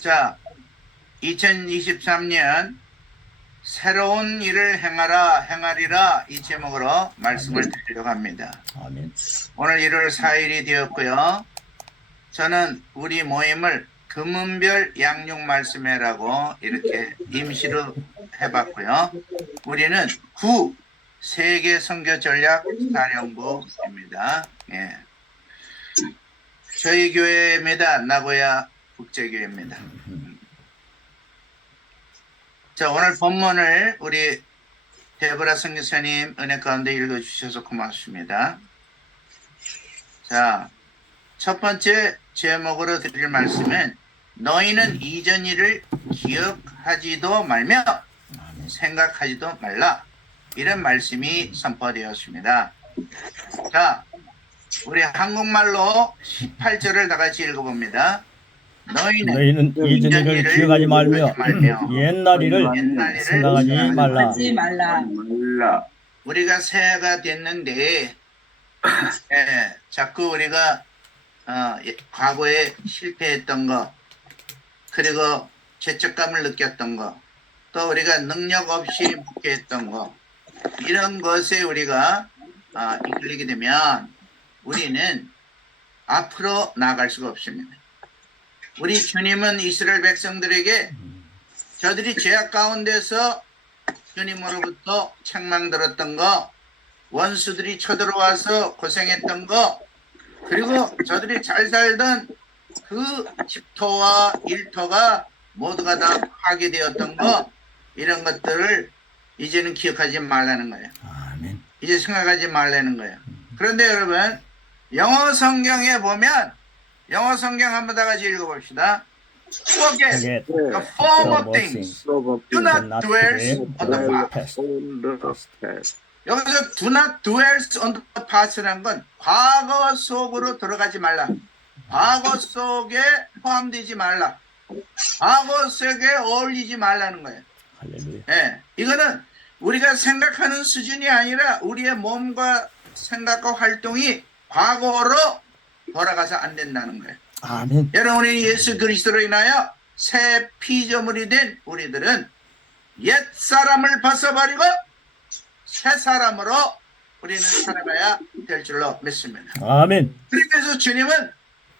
자, 2023년 새로운 일을 행하리라 이 제목으로 말씀을 드리려고 합니다. 아멘. 오늘 1월 4일이 되었고요. 저는 우리 모임을 금은별 양육 말씀회라고 이렇게 임시로 해봤고요. 우리는 구 세계 선교 전략 사령부입니다. 예. 저희 교회입니다. 나고야 국제교회입니다. 자, 오늘 본문을 우리 데보라 선교사님 은혜 가운데 읽어주셔서 고맙습니다. 자, 첫 번째 제목으로 드릴 말씀은 너희는 이전 일을 기억하지도 말며 생각하지도 말라, 이런 말씀이 선포되었습니다. 자, 우리 한국말로 18절을 다 같이 읽어봅니다. 너희는 이전 일을 기억하지 말며 옛날 일을 생각하지 말라. 우리가 새해가 됐는데 자꾸 우리가 과거에 실패했던 거, 그리고 죄책감을 느꼈던 거, 또 우리가 능력 없이 묵혀했던 거, 이런 것에 우리가 이끌리게 되면 우리는 앞으로 나아갈 수가 없습니다. 우리 주님은 이스라엘 백성들에게 저들이 죄악 가운데서 주님으로부터 책망들었던 거, 원수들이 쳐들어와서 고생했던 거, 그리고 저들이 잘 살던 그 집터와 일터가 모두가 다 파괴되었던 거, 이런 것들을 이제는 기억하지 말라는 거예요. 아멘. 이제 생각하지 말라는 거예요. 그런데 여러분, 영어 성경에 보면, 영어 성경 한번 다 같이 읽어봅시다. Forget the former things. Do not dwell on the past. 여기서 do not dwell on the past라는 건 과거 속으로 들어가지 말라. 과거 속에 포함되지 말라. 과거 속에 어울리지 말라는 거예요. 할렐루야. 예, 이거는 우리가 생각하는 수준이 아니라 우리의 몸과 생각과 활동이 과거로 돌아가서 안 된다는 거예요. 아멘. 여러분이 예수 그리스도로 인하여 새 피조물이 된 우리들은 옛 사람을 벗어버리고 새 사람으로 우리는 살아가야 될 줄로 믿습니다. 아멘. 그래서 주님은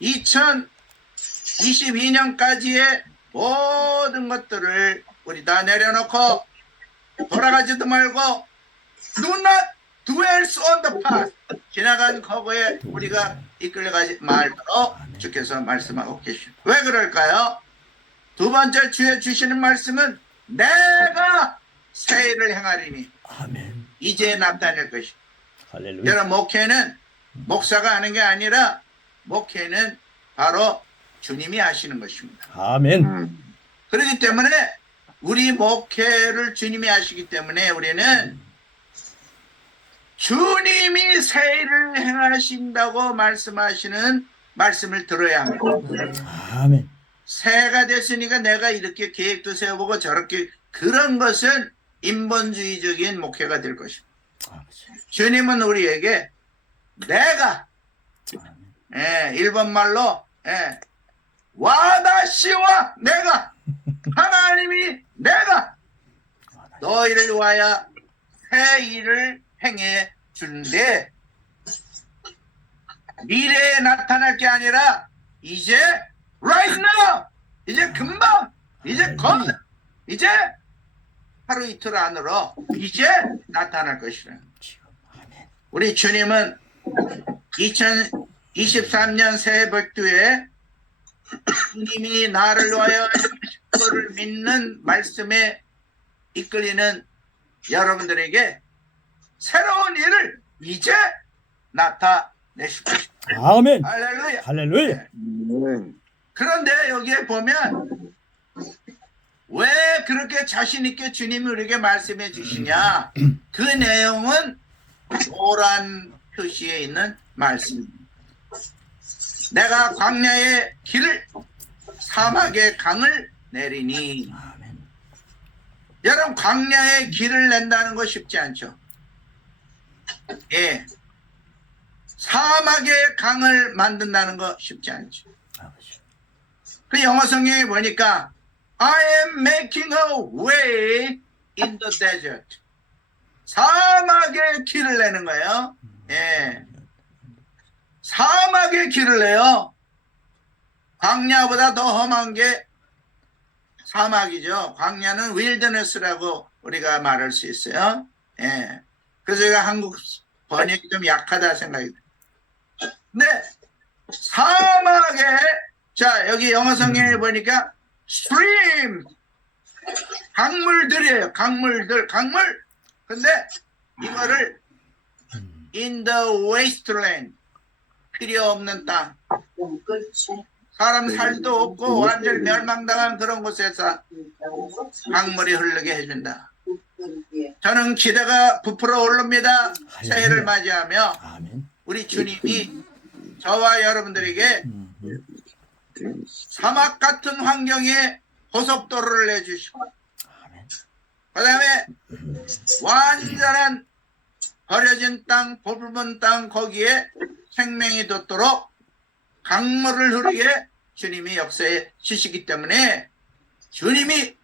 2022년까지의 모든 것들을 우리 다 내려놓고 돌아가지도 말고 Do not dwell on the past. 지나간 과거에 우리가 이끌려가지 말도록 주께서 말씀하고 계십니다. 왜 그럴까요? 두 번째 주에 주시는 말씀은 내가 새 일을 행하리니 아멘. 이제 나타낼 것이다. 할렐루야. 여러분, 목회는 목사가 하는 게 아니라 목회는 바로 주님이 하시는 것입니다. 아멘. 그렇기 때문에 우리 목회를 주님이 하시기 때문에 우리는 주님이 새 일을 행하신다고 말씀하시는 말씀을 들어야 합니다. 아멘. 새해가 됐으니까 내가 이렇게 계획도 세워보고 저렇게, 그런 것은 인본주의적인 목회가 될 것입니다. 주님은 우리에게 내가, 일본말로 와다시와 내가, 하나님이 내가 너희를 위하여 새 일을 행해 주는데, 미래에 나타날 게 아니라 이제 right now, 이제 금방, 이제 곧, 이제 하루 이틀 안으로 이제 나타날 것이라. 우리 주님은 2023년 새해 복두에 주님이 나를 위하여 그를 믿는 말씀에 이끌리는 여러분들에게 새로운 일을 이제 나타내실 것입니다. 아멘. 할렐루야. 할렐루야. 그런데 여기에 보면 왜 그렇게 자신 있게 주님이 우리에게 말씀해 주시냐? 그 내용은 노란 표시에 있는 말씀입니다. 내가 광야의 길을, 사막의 강을 내리니. 여러분, 광야의 길을 낸다는 거 쉽지 않죠? 예. 사막의 강을 만든다는 거 쉽지 않죠. 그 영어 성경에 보니까 I am making a way in the desert. 사막에 길을 내는 거예요. 예. 사막에 길을 내요. 광야보다 더 험한 게 사막이죠. 광야는 윌더네스라고 우리가 말할 수 있어요. 예. 그래서 제가 한국 번역이 좀 약하다 생각이 들어요. 근데 사막에, 자, 여기 영어 성경에 보니까 stream, 강물들이에요. 강물들, 강물. 근데 이거를 in the wasteland, 필요 없는 땅, 사람 살도 없고 완전히 멸망당한 그런 곳에서 강물이 흐르게 해준다. 저는 기대가 부풀어 오릅니다. 새해를 맞이하며 우리 주님이 저와 여러분들에게 사막 같은 환경에 고속도로를 내주시고, 그 다음에 완전한 버려진 땅, 좁은 땅, 거기에 생명이 돋도록 강물을 흐르게 주님이 역사에 주시기 때문에 주님이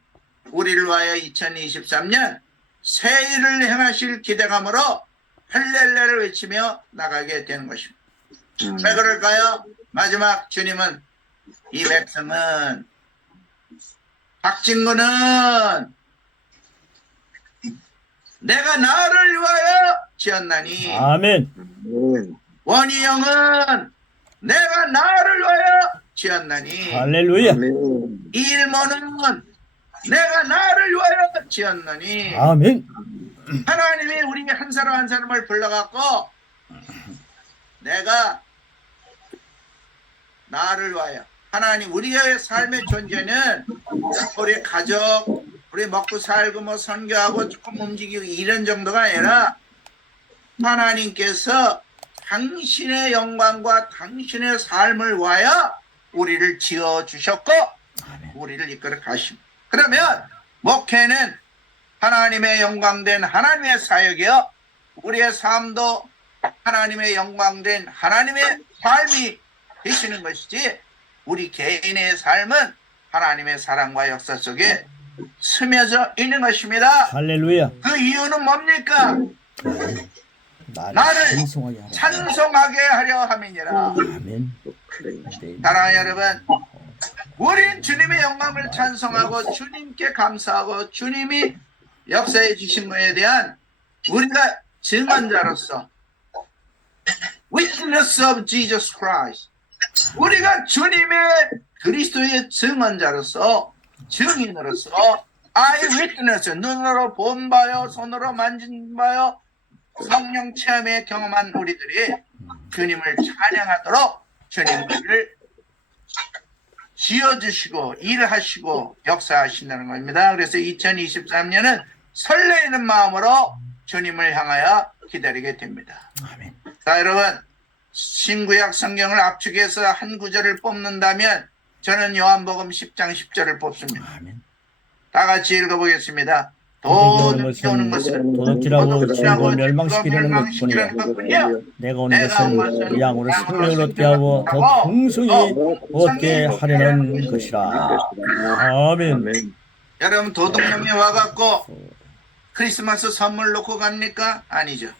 우리를 위하여 2023년 새 일을 행하실 기대감으로 할렐루야를 외치며 나가게 되는 것입니다. 왜 그럴까요? 마지막 주님은, 이 백성은, 박진구는 내가 나를 위하여 지었나니, 아멘. 원희영은 내가 나를 위하여 지었나니, 할렐루야. 이일모는 내가 나를 위하여 지었나니. 아멘. 하나님이 우리 한 사람 한 사람을 불러갖고 내가 나를 위하여, 하나님, 우리의 삶의 존재는 우리 가족, 우리 먹고 살고 뭐 선교하고 조금 움직이고 이런 정도가 아니라 하나님께서 당신의 영광과 당신의 삶을 위하여 우리를 지어주셨고 우리를 이끌어 가십니다. 그러면 목회는 하나님의 영광된 하나님의 사역이요, 우리의 삶도 하나님의 영광된 하나님의 삶이 되시는 것이지, 우리 개인의 삶은 하나님의 사랑과 역사 속에 스며져 있는 것입니다. 할렐루야. 그 이유는 뭡니까? 나를 찬송하게 하려 함이니라. 아멘. 사랑하는 여러분, 우린 주님의 영광을 찬송하고 주님께 감사하고 주님이 역사해 주신 것에 대한 우리가 증언자로서, Witness of Jesus Christ, 우리가 주님의 그리스도의 증언자로서, 증인으로서, Eyewitness, 눈으로 본 바요, 손으로 만진 바요, 성령 체험에 경험한 우리들이 주님을 찬양하도록 주님을 지어주시고 일하시고 역사하신다는 겁니다. 그래서 2023년은 설레이는 마음으로 주님을 향하여 기다리게 됩니다. 아멘. 자, 여러분, 신구약 성경을 압축해서 한 구절을 뽑는다면 저는 요한복음 10장 10절을 뽑습니다. 아멘. 다 같이 읽어보겠습니다. 도둑이 오는 것은 도둑질하고 죽이고 멸망시키려는 것뿐이야. 내가 오는 것은 양으로 생명을 얻게 하고 더 풍성히 얻게 하려는 것이라. 아멘. 여러분, 도둑놈이 와갖고 크리스마스 선물 놓고 갑니까? 아니죠.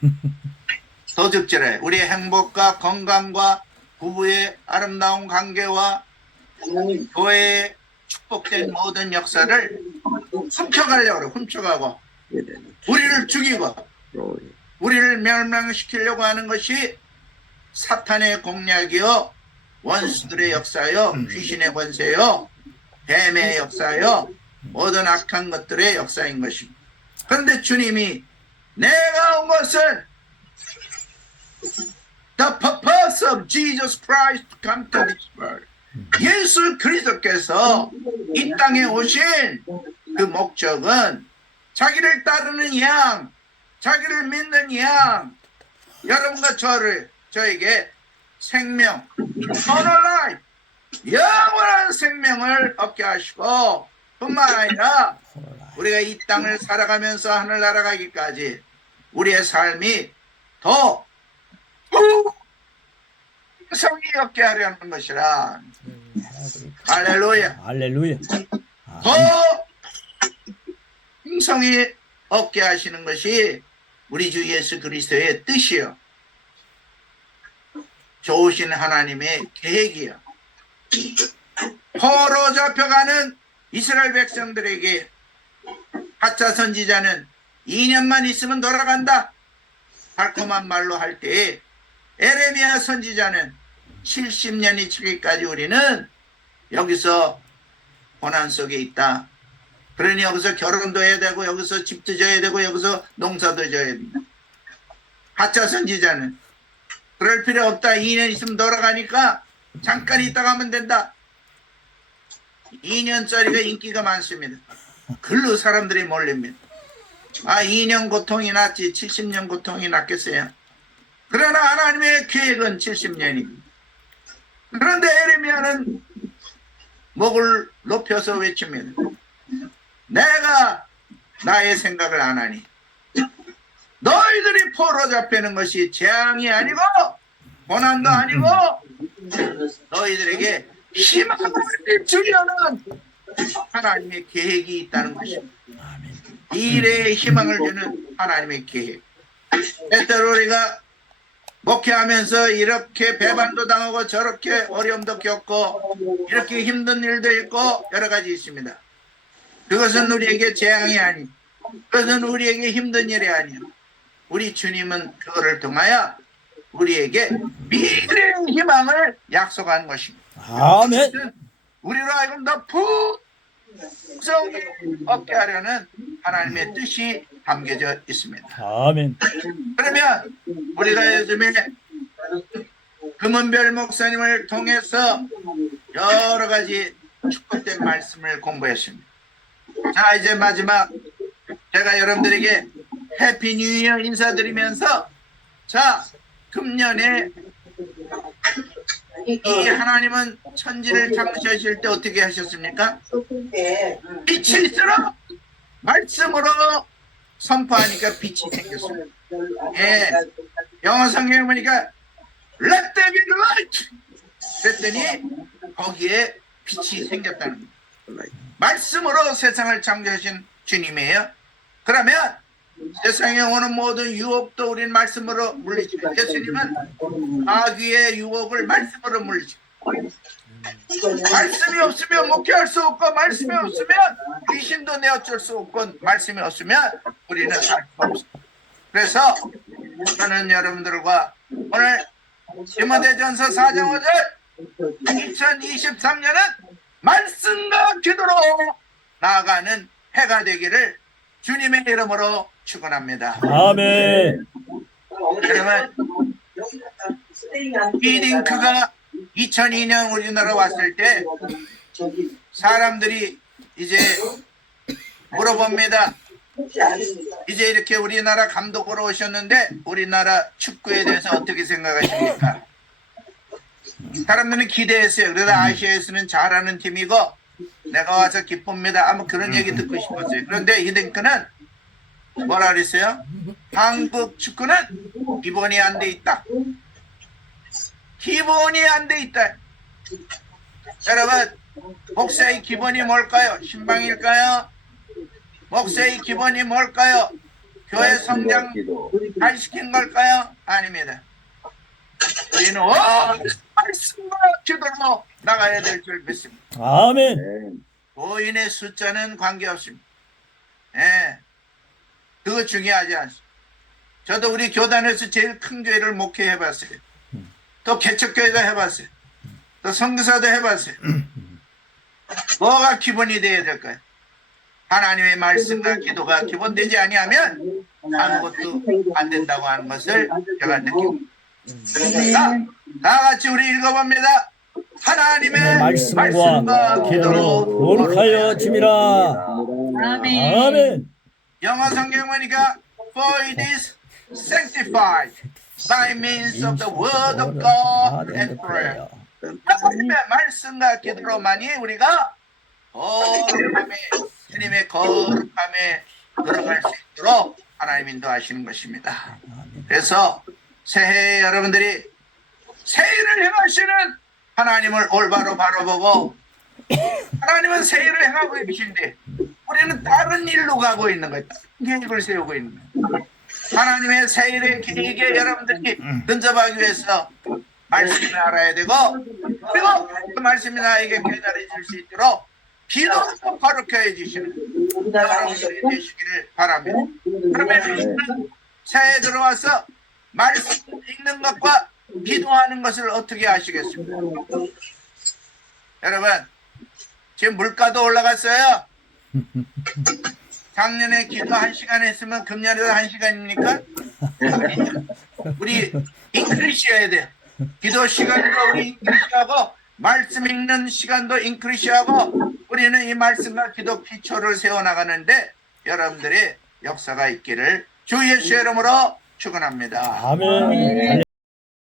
도둑질해 우리의 행복과 건강과 부부의 아름다운 관계와 교회의 축복된 모든 역사를 훔쳐가려고, 훔쳐가고 우리를 죽이고 우리를 멸망시키려고 하는 것이 사탄의 공략이요, 원수들의 역사요, 귀신의 권세요, 뱀의 역사요, 모든 악한 것들의 역사인 것입니다. 그런데 주님이, 내가 온 것은 The purpose of Jesus Christ to come to this world, 예수 그리스도께서 이 땅에 오신 그 목적은 자기를 따르는 양, 자기를 믿는 양, 여러분과 저에게 생명, eternal life, 영원한 생명을 얻게 하시고, 뿐만 아니라 우리가 이 땅을 살아가면서 하늘 날아가기까지 우리의 삶이 더 풍성이 얻게 하려는 것이라. 할렐루야. 할렐루야. 더 풍성이 얻게 하시는 것이 우리 주 예수 그리스도의 뜻이요, 좋으신 하나님의 계획이요. 포로 잡혀가는 이스라엘 백성들에게 가짜 선지자는 2년만 있으면 돌아간다 달콤한 말로 할 때에, 에레미야 선지자는 70년이 지기까지 우리는 여기서 고난 속에 있다. 그러니 여기서 결혼도 해야 되고, 여기서 집도 져야 되고, 여기서 농사도 져야 된다. 가짜 선지자는 그럴 필요 없다. 2년 있으면 돌아가니까 잠깐 있다가 하면 된다. 2년짜리가 인기가 많습니다. 글로 사람들이 몰립니다. 2년 고통이 낫지 70년 고통이 낫겠어요? 그러나 하나님의 계획은 70년입니다. 그런데 에레미야는 목을 높여서 외칩니다. 내가 나의 생각을 안 하니 너희들이 포로 잡히는 것이 재앙이 아니고 고난도 아니고 너희들에게 희망을 주려는 하나님의 계획이 있다는 것입니다. 미래의 희망을 주는 하나님의 계획. 때때로 우리가 목회하면서 이렇게 배반도 당하고 저렇게 어려움도 겪고 이렇게 힘든 일도 있고 여러 가지 있습니다. 그것은 우리에게 재앙이 아니, 그것은 우리에게 힘든 일이 아니야. 우리 주님은 그거를 통하여 우리에게 미래의 희망을 약속한 것입니다. 아멘. 우리로 하여금 더 풍성히 얻게 하려는 하나님의 뜻이 담겨져 있습니다. 아멘. 그러면 우리가 요즘에 금은별 목사님을 통해서 여러 가지 축복된 말씀을 공부했습니다. 자, 이제 마지막 제가 여러분들에게 해피 뉴 이어 인사드리면서, 자, 금년에 이 하나님은 천지를 창조하실 때 어떻게 하셨습니까? 빛이 있으라 말씀으로 선포하니까 빛이 생겼습니다. 예, 영어 성경에 보니까 Let there be light 그랬더니 거기에 빛이 생겼다는 거예요. 말씀으로 세상을 창조하신 주님이에요. 그러면 세상에 오는 모든 유혹도 우리는 말씀으로 물리치고, 예수님은 마귀의 유혹을 말씀으로 물리치고, 말씀이 없으면 목회할 수 없고, 말씀이 없으면 귀신도 내어줄 수 없고, 말씀이 없으면 우리는 할 수 없습니다. 그래서 저는 여러분들과 오늘 디모데전서 4장 5절 2023년은 말씀과 기도로 나아가는 해가 되기를 주님의 이름으로 축원합니다. 아멘. 여러분, 히딩크가 2002년 우리나라 왔을 때 사람들이 이제 물어봅니다. 이제 이렇게 우리나라 감독으로 오셨는데 우리나라 축구에 대해서 어떻게 생각하십니까? 사람들은 기대했어요. 그래서 아시아에서는 잘하는 팀이고 내가 와서 기쁩니다. 아마 그런 얘기 듣고 싶었어요. 그런데 히딩크는 뭐라 그랬어요? 한국 축구는 기본이 안 돼 있다. 기본이 안 돼 있다. 여러분, 목사의 기본이 뭘까요? 신방일까요? 목사의 기본이 뭘까요? 교회 성장 잘 시킨 걸까요? 아닙니다. 우리는 말씀과 기도로 나가야 될 줄 믿습니다. 아멘. 교인의 숫자는 관계없습니다. 예, 그거 중요하지 않습니다. 저도 우리 교단에서 제일 큰 교회를 목회해봤어요. 또 개척교회도 해봤어요. 또 선교사도 해봤어요. 뭐가 기본이 돼야 될까요? 하나님의 말씀과 기도가 기본되지 아니하면 아무것도 안 된다고 하는 것을 제가 느낍니다. 다 같이 우리 읽어봅니다. 하나님의 말씀과 기도로 거룩하여 짐이라. 아멘. 영어 성경 보니까 For it is sanctified by means of the word of God and prayer. 하나님의 말씀과 기도로만이 우리가 거룩함에, 주님의 거룩함에 들어갈 수 있도록 하나님 인도하시는 것입니다. 그래서 새해 여러분들이 새 일을 행하시는 하나님을 올바로 바라보고 하나님은 새 일을 행하고 계신데 우리는 다른 일로 가고 있는 거예요. 다른 계획을 세우고 있는 거예요. 하나님의 새 일의 계획에 여러분들이 근접하기 위해서 말씀을 알아야 되고 그리고 그 말씀이 나에게 깨달아질 수 있도록 기도로 거룩해 주시는 여러분들이 되시기를 바랍니다. 그러면 우리는 새해에 들어와서 말씀 읽는 것과 기도하는 것을 어떻게 아시겠습니까? 여러분 지금 물가도 올라갔어요. 작년에 기도 1시간 했으면 금년에도 1시간입니까? 우리 인크리시 해야 돼요. 기도 시간도 우리 인크리시하고 말씀 읽는 시간도 인크리시하고 우리는 이 말씀과 기도 기초를 세워나가는데 여러분들의 역사가 있기를 주 예수의 이름으로 축원합니다. 아멘.